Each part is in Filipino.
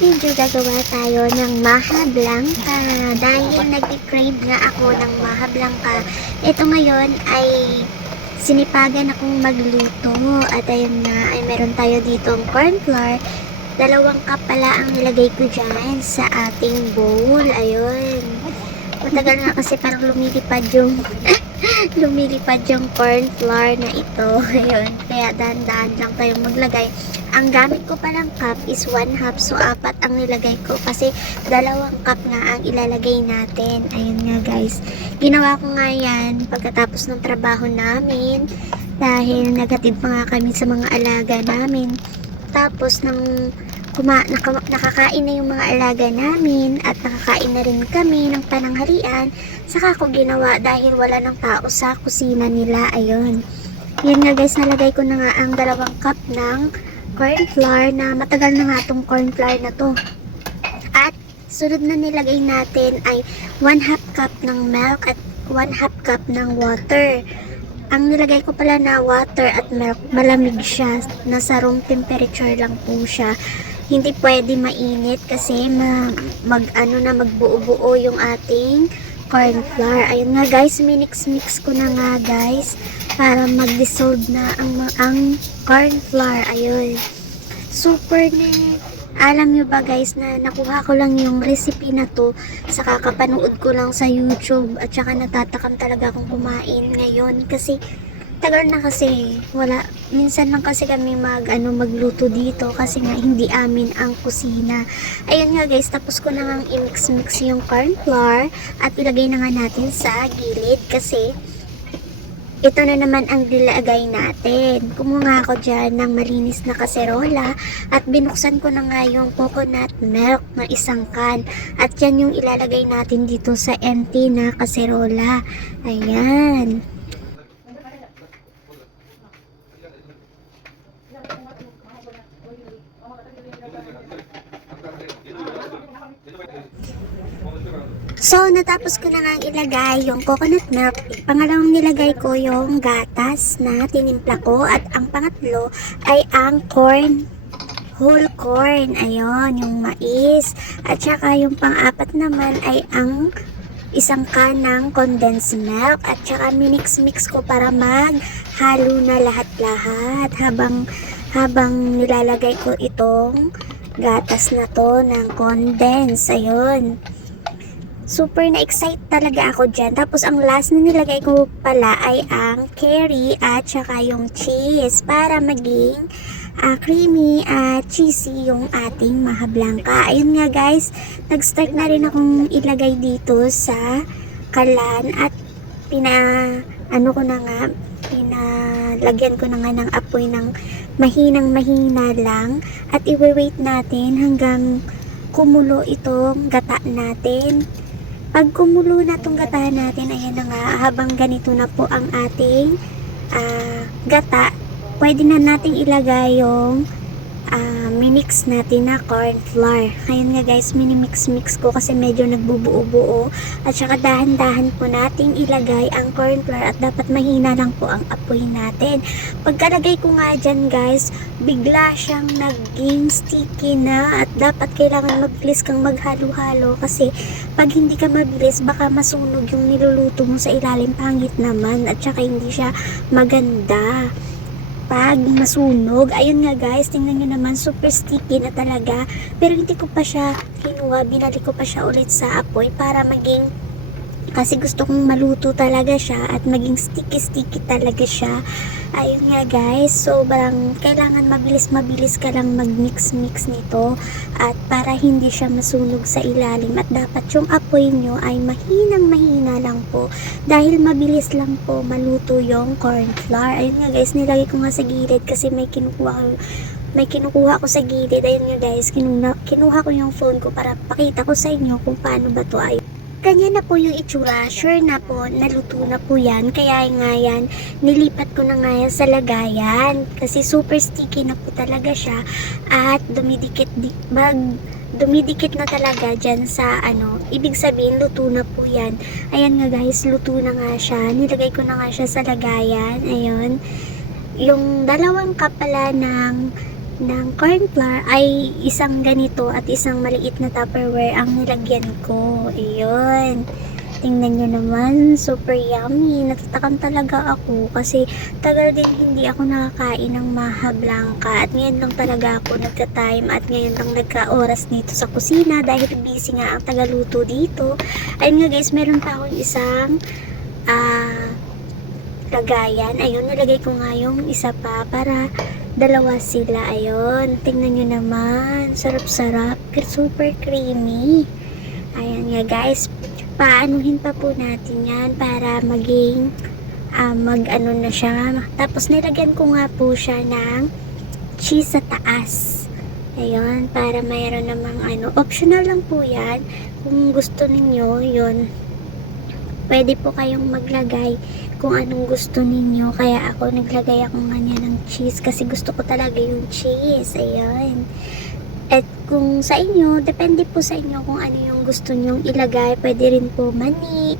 video, gagawa tayo ng maha blanca. Dahil nag-crave nga ako ng maha blanca, ito ngayon ay sinipagan akong magluto. At ayun na, ay meron tayo ditong corn flour. 2 cup pala ang nilagay ko dyan sa ating bowl. Ayun. Matagal nga kasi parang lumilipad yung lumilipad yung corn flour na ito. Ayun. Kaya dahan-dahan lang tayong maglagay. Ang gamit ko palang cup is 1/2. So, 4 ang nilagay ko. Kasi 2 cup nga ang ilalagay natin. Ayun nga guys. Ginawa ko nga yan pagkatapos ng trabaho namin. Dahil nagatid pa nga kami sa mga alaga namin. Tapos nang nakakain na yung mga alaga namin at nakakain na rin kami ng pananghalian, saka ko ginawa dahil wala ng tao sa kusina nila. Ayun. Yun nga guys, nalagay ko na nga ang 2 cup ng corn flour na matagal na nga itong corn flour na to. At sunod na nilagay natin ay 1/2 cup ng milk at 1/2 cup ng water. Ang nilagay ko pala na water at milk, malamig siya. Nasa room temperature lang po siya. Hindi pwede mainit kasi magbuo-buo yung ating corn flour. Ayun nga guys, minix-mix ko na nga guys para mag-dissolve na ang corn flour. Ayun. Super na. Alam nyo ba guys na nakuha ko lang yung recipe na to sa kakapanood ko lang sa YouTube at saka natatakam talaga akong kumain ngayon kasi tagal na kasi minsan lang kasi kami magluto dito kasi nga hindi amin ang kusina. Ayun nga guys, tapos ko na nga i-mix-mix yung corn flour at ilagay na nga natin sa gilid kasi ito na naman ang dilagay natin. Kumuha ako dyan ng malinis na kaserola at binuksan ko na nga yung coconut milk na 1 can. At yan yung ilalagay natin dito sa empty na kaserola. Ayan. So, natapos ko na nga ilagay yung coconut milk. Pangalawang nilagay ko yung gatas na tinimpla ko. At ang pangatlo ay ang corn, whole corn. Ayun, yung mais. At saka yung pang-apat naman ay ang 1 can ng condensed milk. At saka minix-mix ko para maghalo na lahat-lahat. Habang nilalagay ko itong gatas na to ng condensed. Ayun. Super na-excite talaga ako dyan. Tapos ang last na nilagay ko pala ay ang curry at saka yung cheese para maging creamy at cheesy yung ating maha blanca. Ayun nga guys, nag-start na rin akong ilagay dito sa kalan at pinalagyan ko na nga ng apoy ng mahinang-mahina lang at i-wait natin hanggang kumulo itong gata natin. Pag kumulo na itong gata natin, ayan na nga, habang ganito na po ang ating gata, pwede na nating ilagay yung minix natin na corn flour. Ayun nga guys, minimix-mix ko kasi medyo nagbubuo-buo. At saka dahan-dahan po nating ilagay ang corn flour at dapat mahina lang po ang apoy natin. Pagkalagay ko nga dyan guys, bigla siyang naging sticky na at dapat kailangan mabilis kang maghalo-halo kasi pag hindi ka mabilis baka masunog yung niluluto mo sa ilalim, pangit naman at saka hindi siya maganda pag masunog. Ayun nga guys, tingnan nyo naman, super sticky na talaga. Pero hindi ko pa siya kinuha, binalik ko pa siya ulit sa apoy para maging, kasi gusto kong maluto talaga siya at maging sticky talaga siya. Ayun nga guys, sobrang kailangan mabilis ka lang mag-mix nito at para hindi siya masunog sa ilalim at dapat yung apoy nyo ay mahinang-mahina lang po dahil mabilis lang po maluto yung corn flour. Ayun nga guys, nilagay ko nga sa gilid kasi may kinukuha ko sa gilid. Ayun nga guys, kinuha ko yung phone ko para pakita ko sa inyo kung paano ba to. Kanya na po yung itsura, sure na po, naluto na po yan. Kaya nga yan, nilipat ko na nga yan sa lagayan. Kasi super sticky na po talaga siya. At dumidikit na talaga dyan sa ibig sabihin, luto na po yan. Ayan nga guys, luto na nga siya. Nilagay ko na nga siya sa lagayan. Ayun. Yung 2 cup pala ng ng corn flour ay isang ganito at isang maliit na Tupperware ang nilagyan ko. Ayun. Tingnan nyo naman, super yummy. Natatakam talaga ako kasi tagal din hindi ako nakakain ng maha blanca. At ngayon lang talaga ako nagka-time at ngayon lang nagka-oras dito sa kusina dahil busy nga ang tagaluto dito. Ayun nga guys, meron pa akong isang lagayan. Ayun, nilagay ko nga yung isa pa para dalawa sila. Ayun, tingnan nyo naman. Sarap-sarap. Super creamy. Ayan nga guys. Paanuhin pa po natin yan para maging mag-ano na siya. Tapos nilagyan ko nga po siya ng cheese sa taas. Ayun, para mayroon namang optional lang po yan. Kung gusto ninyo, yun. Pwede po kayong maglagay kung anong gusto ninyo. Kaya ako naglagay ako nga niya ng cheese kasi gusto ko talaga yung cheese. Ayun. At kung sa inyo, depende po sa inyo kung ano yung gusto nyong ilagay. Pwede rin po mani,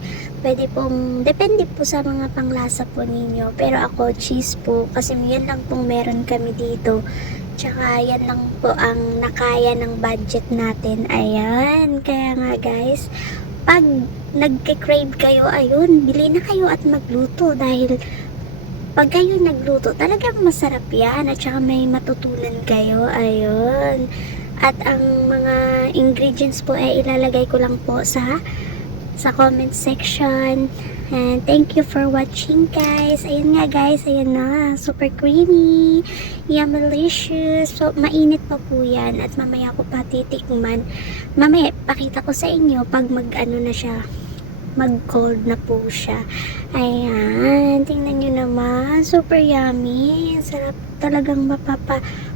depende po sa mga panglasa po ninyo. Pero ako, cheese po, kasi yan lang pong meron kami dito. Tsaka yan lang po ang nakaya ng budget natin. Ayan, kaya nga guys, pag nagke-crave kayo, ayun, bili na kayo at magluto dahil pag kayo nagluto, talagang masarap yan at saka may matutunan kayo. Ayun. At ang mga ingredients po ay ilalagay ko lang po sa comment section. And thank you for watching guys. Ayun nga guys, ayun na. Super creamy. Yummalicious. So, mainit pa po yan. At mamaya ko pa titikman. Mamaya, pakita ko sa inyo pag mag-ano na siya. Mag-cold na po siya. Ayan. Tingnan nyo naman. Super yummy. Sarap talagang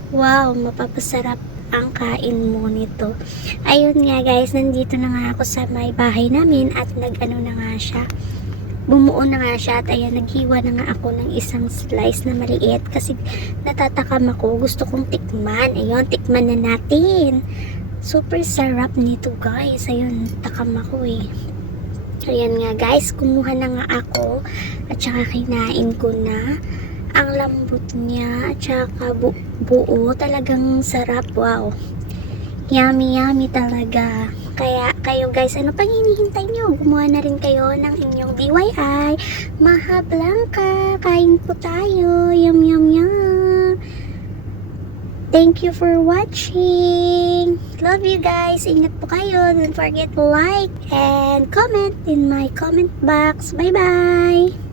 mapapasarap ang kain mo nito. Ayun nga guys, nandito na nga ako sa may bahay namin at nag-ano na nga siya. Bumuo na nga siya at ayan, naghiwa na nga ako ng isang slice na maliit kasi natatakam ako. Gusto kong tikman. Ayun, tikman na natin. Super sarap nito guys. Ayun, takam ako eh. Ayan nga guys, kumuha na nga ako at saka kinain ko na. Ang lambot niya at saka buo, talagang sarap. Wow, yummy yummy talaga. Kaya kayo guys, ano pang hinihintay nyo? Gumawa na rin kayo ng inyong DIY maha blanca. Kain po tayo. Yum yum yum. Thank you for watching. Love you guys. Ingat po kayo. Don't forget to like and comment in my comment box. Bye bye.